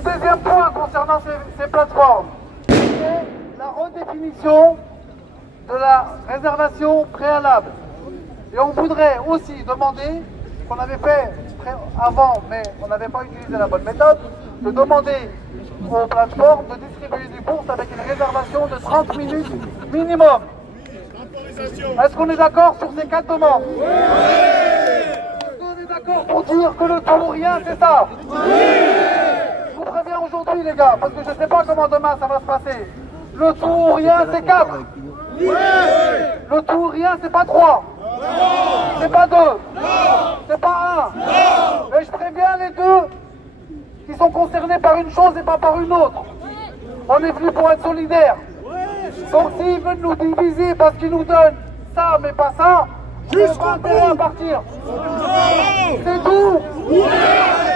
Le deuxième point concernant ces plateformes, c'est la redéfinition de la réservation préalable. Et on voudrait aussi demander, qu'on avait fait avant, mais on n'avait pas utilisé la bonne méthode, de demander aux plateformes de distribuer des bourses avec une réservation de 30 minutes minimum. Est-ce qu'on est d'accord sur ces 4 demandes? Oui. Est-ce qu'on est d'accord pour dire que le tout ou rien, c'est ça? Oui. Je vous préviens aujourd'hui, les gars, parce que je ne sais pas comment demain ça va se passer. Le tout ou rien, c'est 4. Oui. Le tout ou rien, c'est pas 3. C'est pas 2. C'est pas 1. Mais je préviens les deux qui sont concernés par une chose et pas par une autre. On est venu pour être solidaires. Donc s'ils veulent nous diviser parce qu'ils nous donnent ça mais pas ça, juste pas intérêt à partir. C'est tout.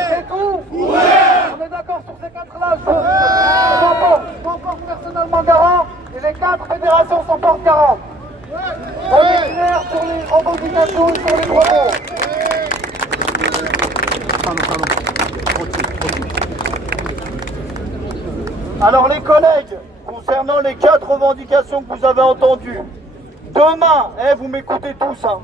C'est tout. On est d'accord sur ces 4-là. Je m'en porte personnellement garant et les 4 fédérations s'en portent garant. On est clair sur les revendications et sur les propos. Alors les collègues, concernant les 4 revendications que vous avez entendues, demain, vous m'écoutez tous, hein,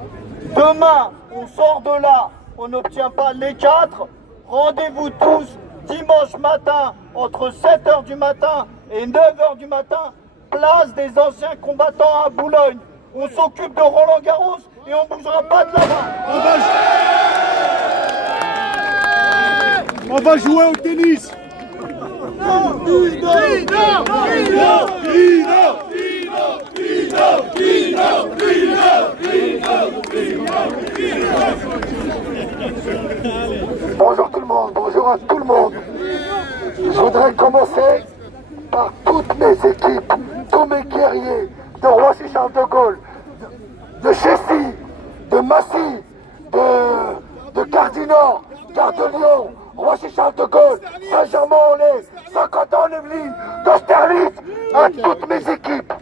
demain on sort de là, on n'obtient pas les 4, rendez-vous tous dimanche matin entre 7h du matin et 9h du matin, place des anciens combattants à Boulogne. On s'occupe de Roland Garros et on ne bougera pas de là-bas. On va jouer au tennis. Bonjour tout le monde, bonjour à tout le monde. Je voudrais commencer par toutes mes équipes, tous mes guerriers de Roissy-Charles de Gaulle, de Chessy, de Massy, de Gare-du-Nord, Gare de Lyon, Roissy-Charles de Gaulle, Saint-Germain-en-Laye, Saint-Quentin-en-Yvelines, d'Austerlitz, à toutes mes équipes.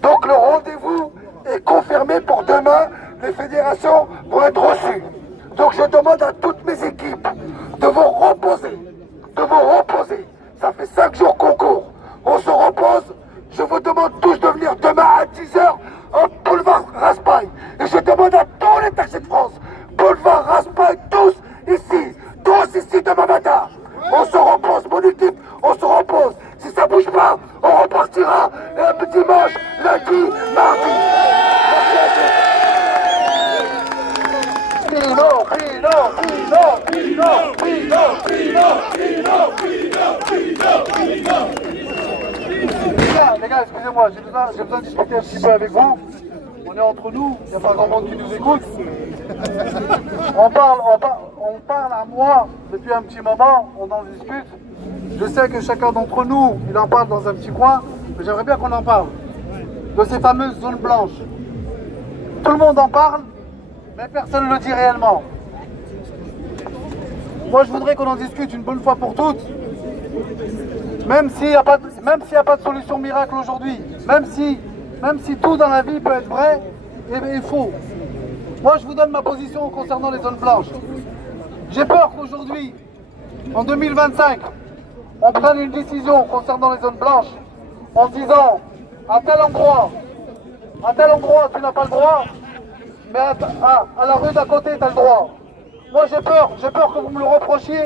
Donc le rendez-vous est confirmé pour demain, les fédérations vont être reçues. Donc je demande à toutes mes équipes de vous reposer, Ça fait 5 jours qu'on court, on se repose. Je vous demande tous de venir demain à 10h au boulevard Raspail. Et je demande à tous les taxis de France, boulevard Raspail, tous ici demain matin. On se repose, mon équipe, on se repose. Si ça bouge pas, on repartira dimanche, lundi, mardi. Les gars, excusez-moi, j'ai besoin de discuter un petit peu avec vous. On est entre nous, il n'y a pas grand monde qui nous écoute. On parle à moi depuis un petit moment, on en discute. Je sais que chacun d'entre nous, il en parle dans un petit coin, mais j'aimerais bien qu'on en parle. De ces fameuses zones blanches. Tout le monde en parle, mais personne ne le dit réellement. Moi, je voudrais qu'on en discute une bonne fois pour toutes. Même s'il n'y a pas de solution miracle aujourd'hui, même si tout dans la vie peut être vrai et faux. Moi, je vous donne ma position concernant les zones blanches. J'ai peur qu'aujourd'hui, en 2025, on prenne une décision concernant les zones blanches en disant à tel endroit, tu n'as pas le droit, mais à la rue d'à côté, tu as le droit. Moi, j'ai peur que vous me le reprochiez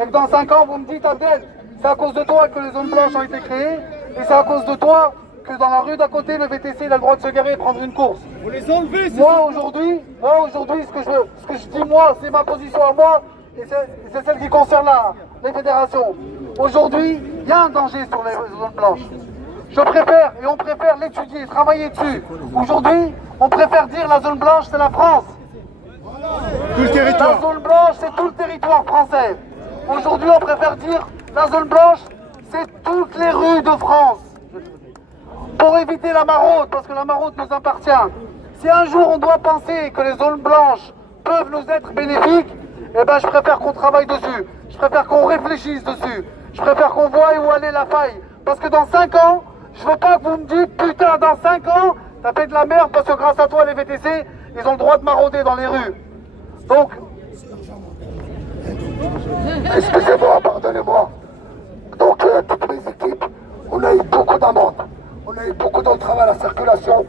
et que dans 5 ans, vous me dites, Abdel, c'est à cause de toi que les zones blanches ont été créées et c'est à cause de toi que dans la rue d'à côté, le VTC il a le droit de se garer et prendre une course. Vous les enlevez, moi aujourd'hui, ce que je dis moi, c'est ma position à moi et c'est celle qui concerne les fédérations. Aujourd'hui, il y a un danger sur les zones blanches. Je préfère et on préfère l'étudier, travailler dessus. Aujourd'hui, on préfère dire la zone blanche c'est la France. Tout le territoire. La zone blanche c'est tout le territoire français. Aujourd'hui, on préfère dire la zone blanche c'est toutes les rues de France. Pour éviter la maraude, parce que la maraude nous appartient. Si un jour on doit penser que les zones blanches peuvent nous être bénéfiques, eh ben je préfère qu'on travaille dessus. Je préfère qu'on réfléchisse dessus. Je préfère qu'on voie où aller la faille. Parce que dans 5 ans, je veux pas que vous me dites, putain, dans 5 ans, t'as fait de la merde parce que grâce à toi, les VTC, ils ont le droit de marauder dans les rues. Donc, excusez-moi, pardonnez-moi. Donc toutes les équipes, on a eu beaucoup d'amendes, on a eu beaucoup d'entraves à la circulation.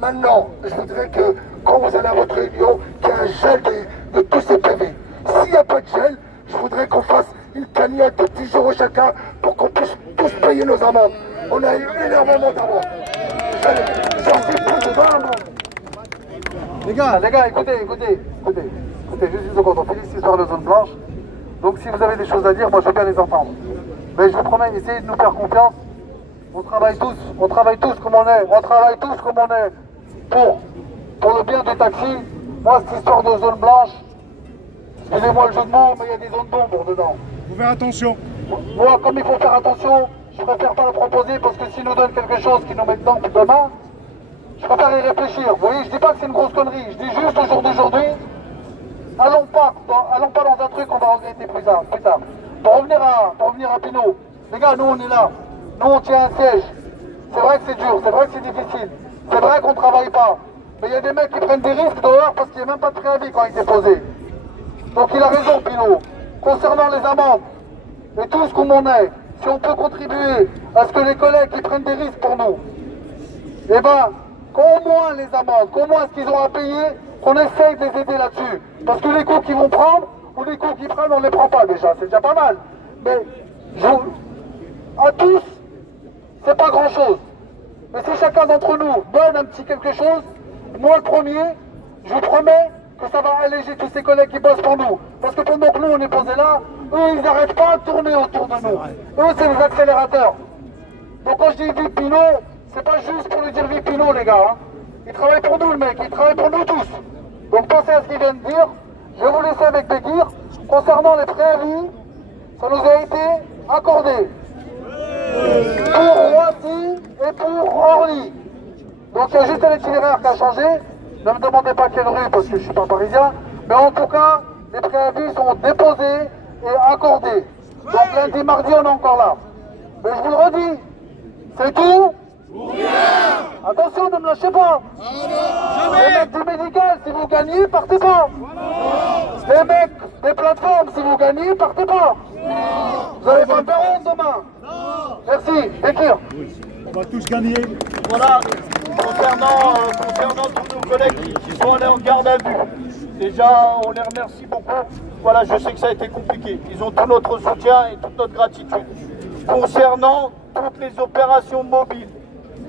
Maintenant, je voudrais que quand vous allez à votre réunion, qu'il y ait un gel de tous ces PV. S'il n'y a pas de gel, je voudrais qu'on fasse une cagnotte de 10 € chacun pour qu'on puisse tous payer nos amendes. On a eu énormément d'amendes. J'en suis plus de 20 amendes. Les gars, écoutez, juste une seconde, on finit cette histoire de zone blanche. Donc si vous avez des choses à dire, moi je veux bien les entendre. Mais je vous promets, essayez de nous faire confiance. On travaille tous comme on est, pour le bien du taxi. Moi, cette histoire de zone blanche, excusez-moi le jeu de mots, mais il y a des zones d'ombre dedans. Faut faire attention. Moi, comme il faut faire attention, je préfère pas le proposer parce que s'ils nous donnent quelque chose qui nous met dedans pour demain, je préfère y réfléchir. Vous voyez, je dis pas que c'est une grosse connerie, je dis juste au jour d'aujourd'hui, allons pas dans un truc qu'on va regretter plus tard. Pour revenir à Pinot, les gars, nous on est là, nous on tient un siège. C'est vrai que c'est dur, c'est vrai que c'est difficile, c'est vrai qu'on travaille pas. Mais il y a des mecs qui prennent des risques dehors parce qu'il n'y a même pas de préavis quand il est posé. Donc il a raison, Pinot. Concernant les amendes, et tous comme on est, si on peut contribuer à ce que les collègues qui prennent des risques pour nous, eh ben, qu'au moins les amendes, qu'au moins ce qu'ils ont à payer, qu'on essaye de les aider là-dessus. Parce que les coups qu'ils vont prendre, ou les coups qu'ils prennent, on ne les prend pas déjà, c'est déjà pas mal. Mais, à tous, c'est pas grand-chose. Mais si chacun d'entre nous donne un petit quelque chose, moi le premier, je vous promets que ça va alléger tous ces collègues qui bossent pour nous. Parce que pendant que nous on est posés là, eux ils n'arrêtent pas de tourner autour de nous. Eux c'est les accélérateurs. Donc quand je dis vive Pinot, c'est pas juste pour lui dire vive Pinot les gars. Hein. Il travaille pour nous le mec, il travaille pour nous tous. Donc pensez à ce qu'il vient de dire. Je vais vous laisser avec Bekir. Concernant les préavis, ça nous a été accordé. Pour Roissy et pour Orly. Donc il y a juste un itinéraire qui a changé. Ne me demandez pas quelle rue parce que je ne suis pas parisien. Mais en tout cas, les préavis sont déposés et accordés. Donc lundi, mardi, on est encore là. Mais je vous le redis, c'est tout. Attention, ne me lâchez pas. Les mecs du médical, si vous gagnez, partez pas. Les mecs des plateformes, si vous gagnez, partez pas. Vous allez pas me faire honte demain. Merci, Bekir. On va tous gagner. Voilà, concernant tous nos collègues qui sont allés en garde à vue, déjà on les remercie beaucoup. Voilà, je sais que ça a été compliqué. Ils ont tout notre soutien et toute notre gratitude. Concernant toutes les opérations mobiles,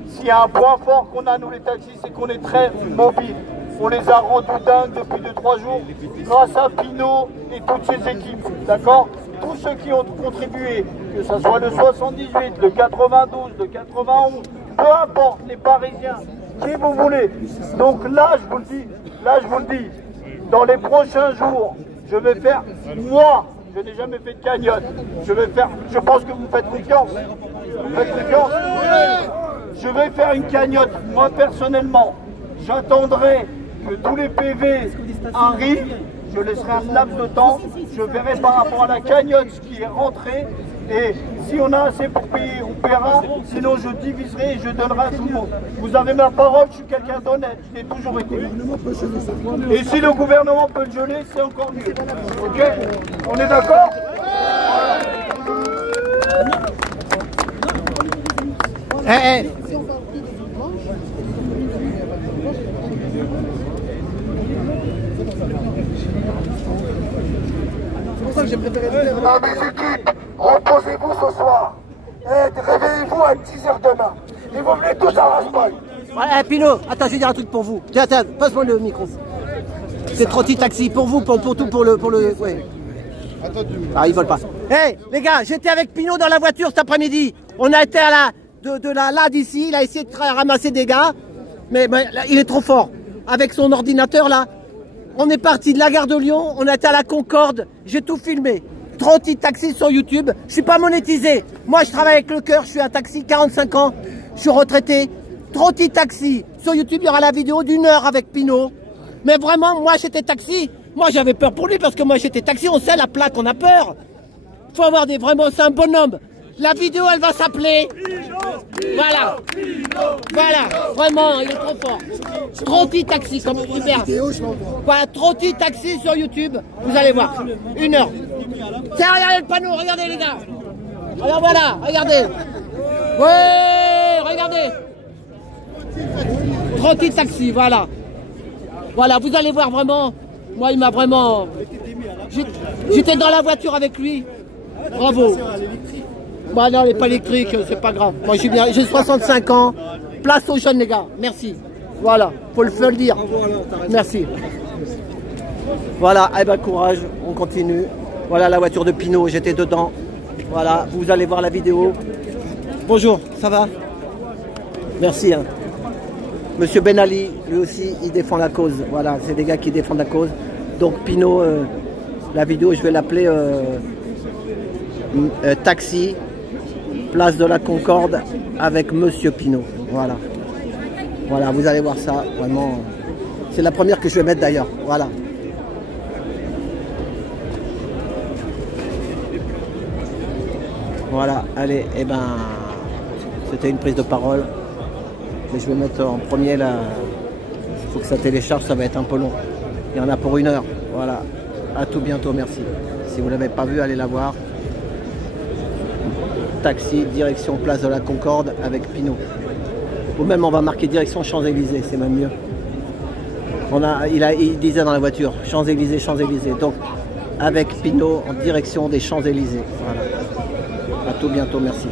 s'il y a un point fort qu'on a nous les taxis, c'est qu'on est très mobiles. On les a rendus dingues depuis 2-3 jours grâce à Pinot et toutes ses équipes, d'accord? Tous ceux qui ont contribué, que ce soit le 78, le 92, le 91, peu importe, les Parisiens, qui vous voulez. Donc là, je vous le dis, dans les prochains jours, je vais faire, moi, je n'ai jamais fait de cagnotte, je pense que vous me faites confiance. Vous me faites confiance? Je vais faire une cagnotte, moi personnellement, j'attendrai que tous les PV arrivent, je laisserai un laps de temps, je verrai par rapport à la cagnotte ce qui est rentré, et si on a assez pour payer, on paiera, sinon je diviserai et je donnerai à tout le monde. Vous avez ma parole, je suis quelqu'un d'honnête, je l'ai toujours été. Et si le gouvernement peut le geler, c'est encore mieux. Ok? On est d'accord? À mes équipes, reposez-vous ce soir. Réveillez-vous à 10h demain. Et vous venez tous à Raspail. Ouais, Pinot, attends, je vais dire un truc pour vous. Tiens, passe-moi le micro. C'est Trotti Taxi, pour vous, pour tout, pour le... Ouais. Ah, ils veulent pas. Hey, les gars, j'étais avec Pinot dans la voiture cet après-midi. On a été à là d'ici, il a essayé de ramasser des gars. Mais là, il est trop fort. Avec son ordinateur, là. On est parti de la gare de Lyon, on a été à la Concorde, j'ai tout filmé. Trotti Taxi sur YouTube, je suis pas monétisé. Moi, je travaille avec le cœur, je suis un taxi, 45 ans, je suis retraité. Trotti Taxi, sur YouTube, il y aura la vidéo d'1 heure avec Pinot. Mais vraiment, moi, j'étais taxi. Moi, j'avais peur pour lui parce que moi, j'étais taxi, on sait la plaque, on a peur. Faut avoir des... Vraiment, c'est un bonhomme. La vidéo, elle va s'appeler... Voilà. Voilà. Vraiment, il est trop fort. Trotti Taxi, comme super. Voilà, Trotti Taxi sur YouTube. Vous allez voir. 1 heure. Tiens, regardez le panneau, regardez les gars. Alors voilà, regardez. Ouais, regardez. 30 taxis, voilà. Voilà, vous allez voir vraiment. Moi, il m'a vraiment... J'étais dans la voiture avec lui. Bravo. Bah non, elle n'est pas électrique, c'est pas grave. Moi, j'ai 65 ans. Place aux jeunes, les gars. Merci. Voilà, faut le dire. Merci. Voilà, eh ben courage, on continue. Voilà la voiture de Pinot, j'étais dedans. Voilà, vous allez voir la vidéo. Bonjour, ça va? Merci. Hein. Monsieur Ben Ali, lui aussi, il défend la cause. Voilà, c'est des gars qui défendent la cause. Donc Pinot, la vidéo, je vais l'appeler Taxi, place de la Concorde avec Monsieur Pinot. Voilà. Voilà, vous allez voir ça, vraiment. C'est la première que je vais mettre d'ailleurs. Voilà. Voilà, allez, et ben, c'était une prise de parole. Mais je vais mettre en premier là. Il faut que ça télécharge, ça va être un peu long. Il y en a pour 1 heure. Voilà. À tout bientôt, merci. Si vous ne l'avez pas vu, allez la voir. Taxi, direction place de la Concorde avec Pinot. Ou même on va marquer direction Champs-Élysées, c'est même mieux. Il disait dans la voiture, Champs-Élysées, Champs-Élysées. Donc avec Pinot en direction des Champs-Élysées. Voilà. À tout bientôt, merci.